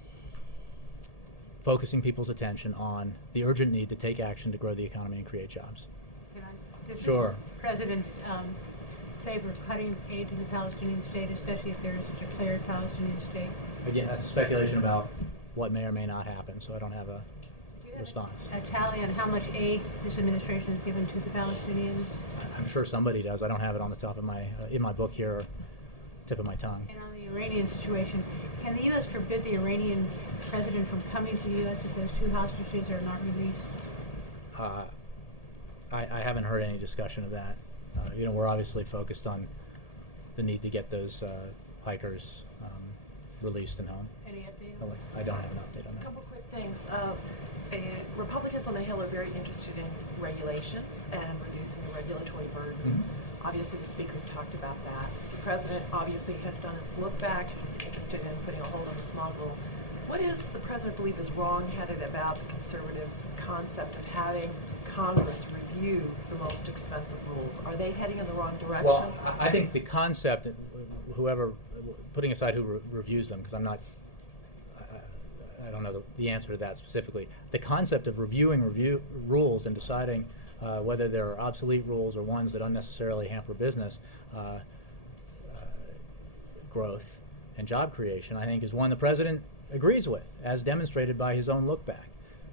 focusing people's attention on the urgent need to take action to grow the economy and create jobs. Sure. President favor cutting aid to the Palestinian state, especially if there is a declared Palestinian state? Again, that's a speculation about what may or may not happen, so I don't have a response. A tally on how much aid this administration has given to the Palestinians? I'm sure somebody does. I don't have it on the top of my in my book here, or tip of my tongue. And on the Iranian situation, can the U.S. forbid the Iranian president from coming to the U.S. if those 2 hostages are not released? I haven't heard any discussion of that. We're obviously focused on the need to get those hikers released and home. Any update? I don't have an update on that. A couple quick things. Republicans on the Hill are very interested in regulations and reducing the regulatory burden. Mm-hmm. Obviously, the speaker's talked about that. The president obviously has done his look back. He's interested in putting a hold on the smog rule. What is the president believe is wrong-headed about the conservatives' concept of having Congress review the most expensive rules? Are they heading in the wrong direction? Well, I think the concept, whoever, putting aside who reviews them, because I don't know the answer to that specifically. The concept of reviewing rules and deciding whether there are obsolete rules or ones that unnecessarily hamper business growth and job creation, I think, is one the president agrees with, as demonstrated by his own look back.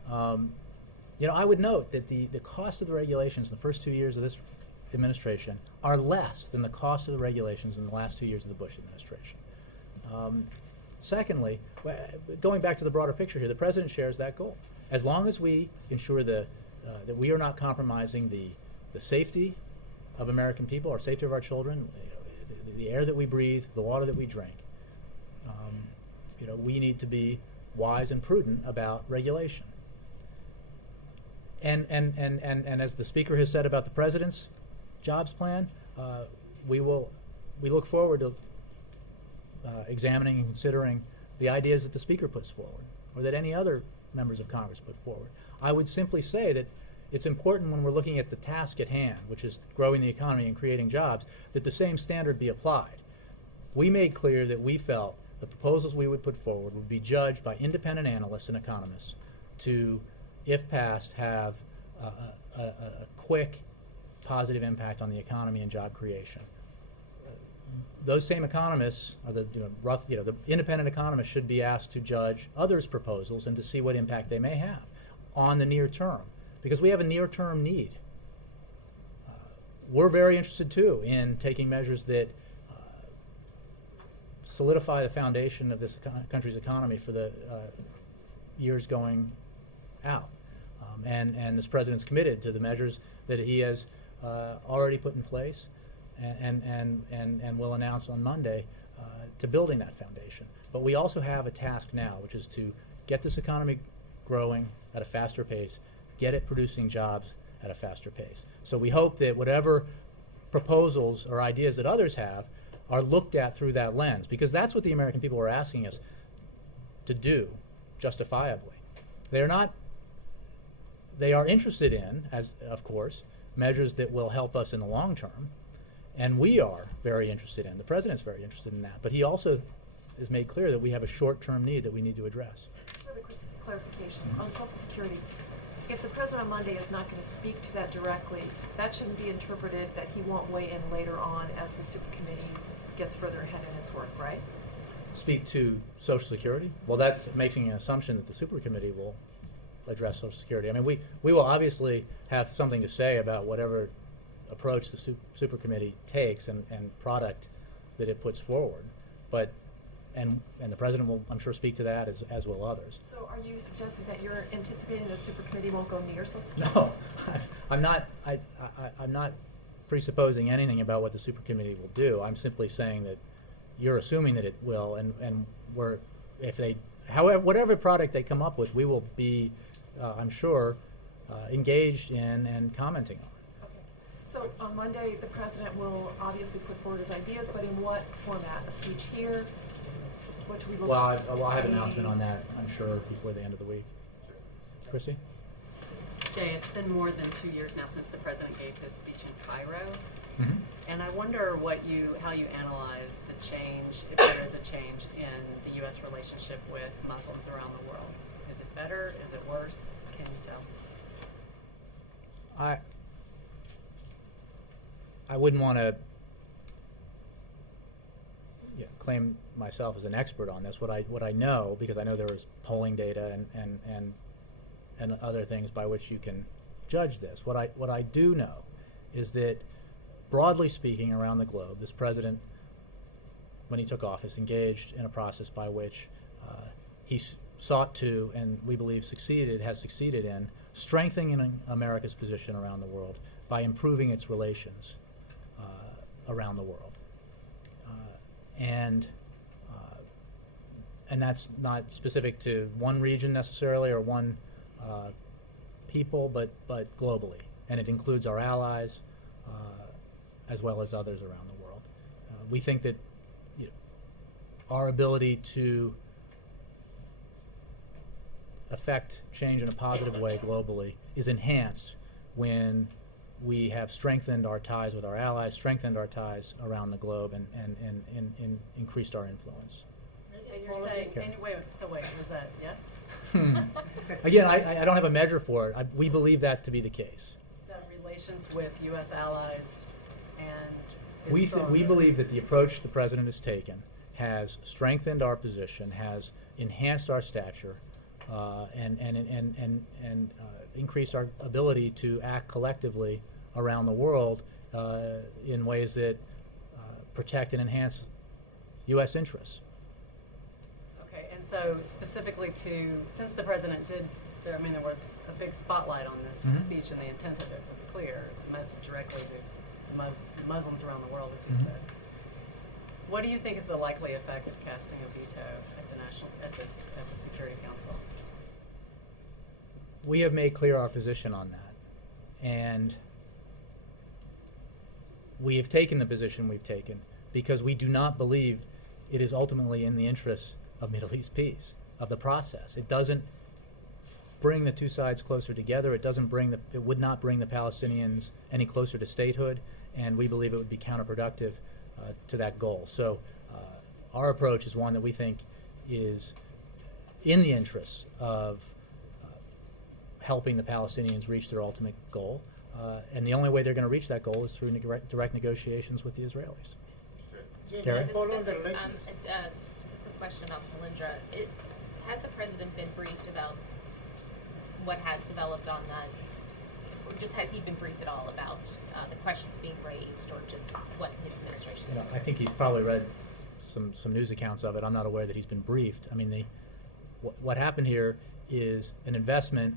I would note that the cost of the regulations in the first 2 years of this administration are less than the cost of the regulations in the last 2 years of the Bush administration. Secondly, going back to the broader picture here, the president shares that goal. As long as we ensure that we are not compromising the safety of American people, or safety of our children, the air that we breathe, the water that we drink, we need to be wise and prudent about regulation. And as the speaker has said about the president's jobs plan, we look forward to examining and considering the ideas that the speaker puts forward, or that any other members of Congress put forward. I would simply say that it's important when we're looking at the task at hand, which is growing the economy and creating jobs, that the same standard be applied. We made clear that we felt the proposals we would put forward would be judged by independent analysts and economists to, if passed, have a quick, positive impact on the economy and job creation. Those same economists, or the independent economists, should be asked to judge others' proposals and to see what impact they may have on the near term, because we have a near-term need. We're very interested too in taking measures that solidify the foundation of this country's economy for the years going out. And this president's committed to the measures that he has already put in place and will announce on Monday to building that foundation. But we also have a task now, which is to get this economy growing at a faster pace, get it producing jobs at a faster pace. So we hope that whatever proposals or ideas that others have are looked at through that lens, because that's what the American people are asking us to do justifiably. They're not they are interested in, as of course, measures that will help us in the long term, and we are very interested in. The president's very interested in that, but he also has made clear that we have a short-term need that we need to address. Further quick clarifications on Social Security. If the president on Monday is not going to speak to that directly, that shouldn't be interpreted that he won't weigh in later on as the supercommittee gets further ahead in its work, right? Speak to Social Security? Well, that's making an assumption that the supercommittee will address Social Security. I mean, we will obviously have something to say about whatever approach the supercommittee takes and product that it puts forward, but and the president will, I'm sure, speak to that as will others. So, are you suggesting that you're anticipating the supercommittee won't go near Social Security? No, I'm not. I'm not presupposing anything about what the supercommittee will do. I'm simply saying that you're assuming that it will, and we're, if they, however, whatever product they come up with, we will be, I'm sure, engaged in and commenting on. Okay. So on Monday, the president will obviously put forward his ideas, but in what format? A speech here? What do we look Well, I'll have an announcement on that, I'm sure, before the end of the week. Chrissy? Jay, it's been more than 2 years now since the president gave his speech in Cairo. Mm-hmm. And I wonder how you analyze the change, if there is a change in the U.S. relationship with Muslims around the world. Is it better? Is it worse? Can you tell? I wouldn't want to claim myself as an expert on this. What I know, because I know there is polling data and other things by which you can judge this. What I do know is that, broadly speaking, around the globe, this president, when he took office, engaged in a process by which he sought to, and we believe has succeeded in, strengthening America's position around the world by improving its relations around the world. And that's not specific to one region necessarily or one people, but globally. And it includes our allies, as well as others around the world. We think that our ability to affect change in a positive way globally is enhanced when we have strengthened our ties with our allies, strengthened our ties around the globe, and increased our influence. And you're saying, wait, was that yes? Again, I don't have a measure for it. We believe that to be the case. That relations with U.S. allies and we believe that the approach the president has taken has strengthened our position, has enhanced our stature, and increased our ability to act collectively around the world in ways that protect and enhance U.S. interests. Okay, and so specifically since the president there was a big spotlight on this speech, and the intent of it was clear. It was a message directly to Muslims around the world, as he said. What do you think is the likely effect of casting a veto at the Security Council? We have made clear our position on that, and we have taken the position we've taken because we do not believe it is ultimately in the interests of Middle East peace, of the process. It doesn't bring the two sides closer together. It would not bring the Palestinians any closer to statehood, and we believe it would be counterproductive to that goal. So our approach is one that we think is in the interests of helping the Palestinians reach their ultimate goal, and the only way they're going to reach that goal is through direct negotiations with the Israelis. Terry? Just a quick question about Solyndra. Has the president been briefed about what has developed on that? Or just has he been briefed at all about the questions being raised, or just what his administration is doing? I think he's probably read some news accounts of it. I'm not aware that he's been briefed. I mean, what happened here is an investment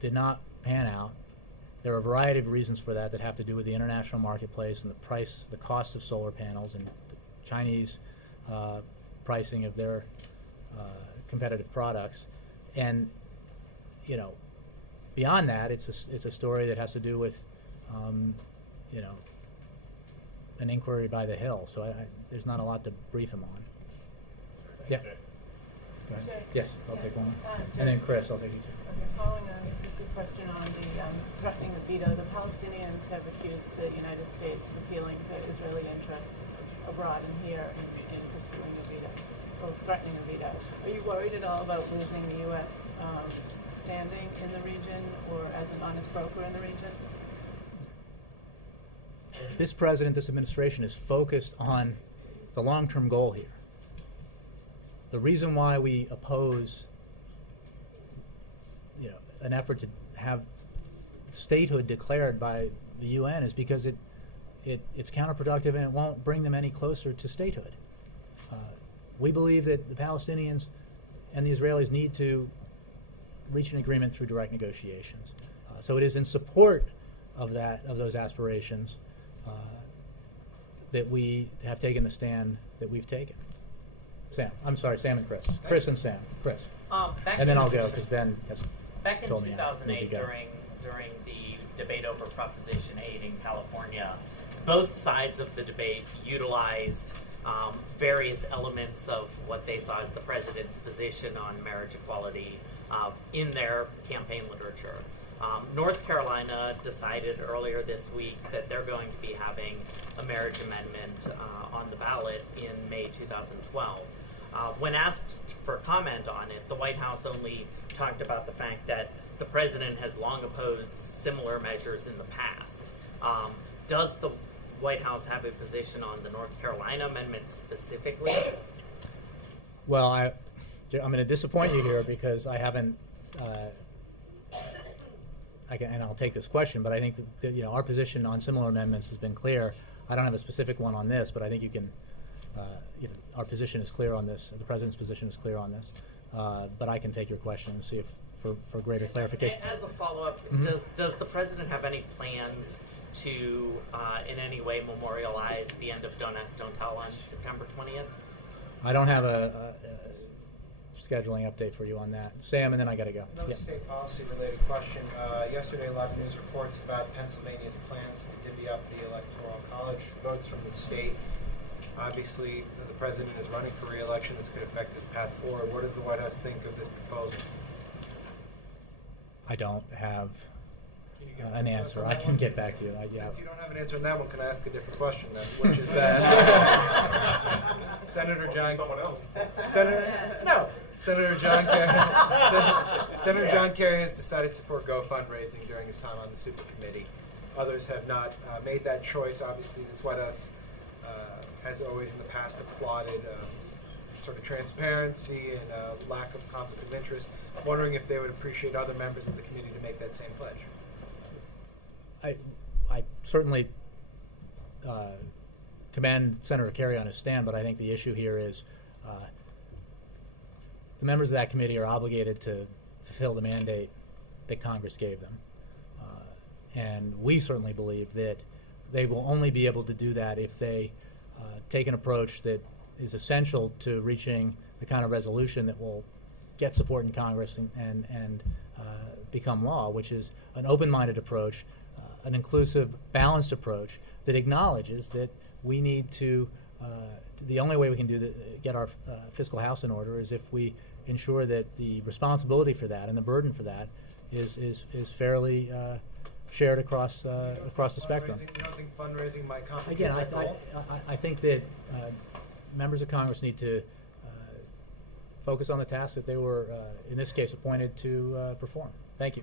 did not pan out. There are a variety of reasons for that have to do with the international marketplace and the cost of solar panels, and the Chinese pricing of their competitive products. And beyond that, it's a story that has to do with an inquiry by the Hill. So there's not a lot to brief him on. Yeah. Go ahead. Yes, I'll take one. And then Chris, I'll take you two. following a good question on the threatening the veto, the Palestinians have accused the United States of appealing to Israeli interests abroad and here in pursuing a veto, or threatening a veto. Are you worried at all about losing the U.S. Standing in the region or as an honest broker in the region? This president, this administration is focused on the long-term goal here. The reason why we oppose, an effort to have statehood declared by the UN is because it's counterproductive and it won't bring them any closer to statehood. We believe that the Palestinians and the Israelis need to reach an agreement through direct negotiations. So it is in support of those aspirations that we have taken the stand that we've taken. Sam and Chris. Chris and Sam. Chris. And then I'll go because Ben has Back in told me I need to 2008, go. during the debate over Proposition 8 in California, both sides of the debate utilized various elements of what they saw as the president's position on marriage equality in their campaign literature. North Carolina decided earlier this week that they're going to be having a marriage amendment on the ballot in May 2012. When asked for comment on it, the White House only talked about the fact that the president has long opposed similar measures in the past. Does the White House have a position on the North Carolina amendment specifically? Well, I'm going to disappoint you here because I haven't. And I'll take this question, but I think that our position on similar amendments has been clear. I don't have a specific one on this, but I think you can. Our position is clear on this. The president's position is clear on this. But I can take your question and see if for greater clarification. As a follow-up, does the president have any plans to in any way memorialize the end of Don't Ask, Don't Tell on September 20th? I don't have a scheduling update for you on that. Sam, and then I got to go. Another state policy related question. Yesterday, a lot of news reports about Pennsylvania's plans to divvy up the Electoral College votes from the state. Obviously, the president is running for re-election. This could affect his path forward. What does the White House think of this proposal? I don't have an answer. I can get back to you. Since you don't have an answer on that one, can I ask a different question then? Which is that Senator John Kerry has decided to forego fundraising during his time on the Super Committee. Others have not made that choice. Obviously, this White House has always in the past applauded sort of transparency and lack of conflict of interest. Wondering if they would appreciate other members of the committee to make that same pledge. I certainly commend Senator Kerry on his stand, but I think the issue here is the members of that committee are obligated to fulfill the mandate that Congress gave them. And we certainly believe that they will only be able to do that if they take an approach that is essential to reaching the kind of resolution that will get support in Congress and become law, which is an open-minded approach, an inclusive, balanced approach that acknowledges that we need to, the only way we can get our fiscal house in order is if we ensure that the responsibility for that and the burden for that is fairly shared across the spectrum. You don't think fundraising might complicate Again, that goal? I think that members of Congress need to focus on the tasks that they were, in this case, appointed to perform. Thank you.